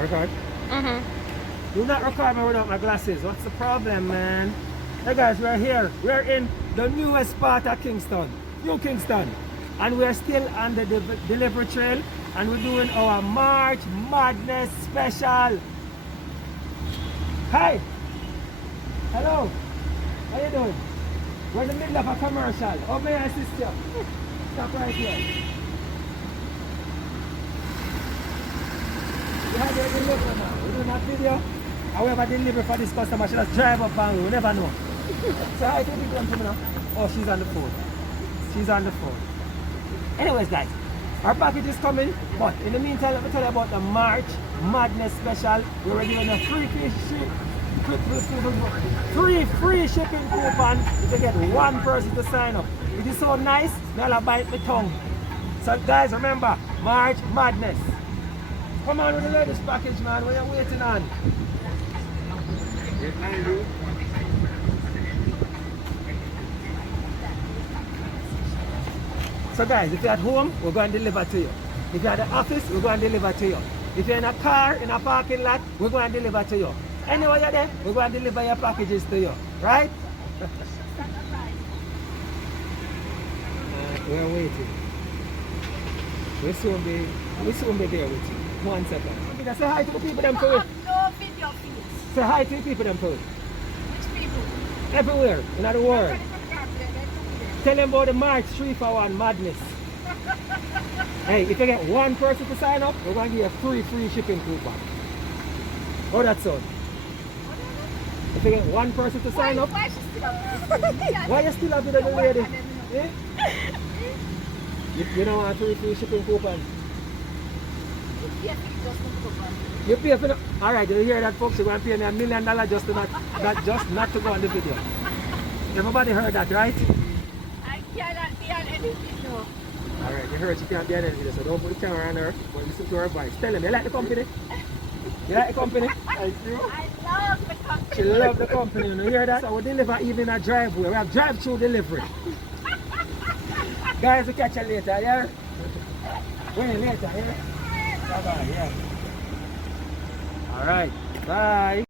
Record? Mm-hmm. Do not record me without my glasses. What's the problem, man? Hey guys, we're here. We're in the newest part of Kingston, New Kingston. And we're still on the delivery trail. And we're doing our March Madness special. Hi. Hello. How you doing? We're in the middle of a commercial. Oh, may I assist you? Stop right here. We have your delivery now. We're doing a video. However, delivery for this customer, she just drive up and we never know. So I think people to me now. Oh, she's on the phone. She's on the phone. Anyways, guys, our package is coming. But in the meantime, let me tell you about the March Madness special. We're doing a free free shipping coupon if you get one person to sign up. It is so nice, now bite my tongue. So guys, remember, March Madness. Come on with the latest package, man. What are you waiting on? So guys, if you're at home, we're going to deliver to you. If you're at the office, we're going to deliver to you. If you're in a car, in a parking lot, we're going to deliver to you. Anywhere you're there, we're going to deliver your packages to you. Right? We're waiting. We'll soon be there with you. 1 second. Say hi to the people them for it. No video, please. Say hi to the people them for it. Which people? Everywhere in the world. Tell them about the March 3 for 1 madness. Hey, if you get one person to sign up, we're going to give you a free shipping coupon. Oh, that sound? If you get one person to sign up, Why she still up? why you still have with the lady? Eh? You don't want a free shipping coupon? You pay for the... Alright, you hear that, folks? You're going to pay me $1 million just to not to go on the video. Everybody heard that, right? I cannot be on any video. Alright, you heard she can't be on any video, so don't put the camera on her, but listen to her voice. Tell them, you like the company? You like the company? I love the company. She loves the company, you hear that? So we deliver even a driveway. We have drive-through delivery. Guys, we'll catch you later, yeah? Wait later, yeah? Bye-bye, yeah. Alright, bye.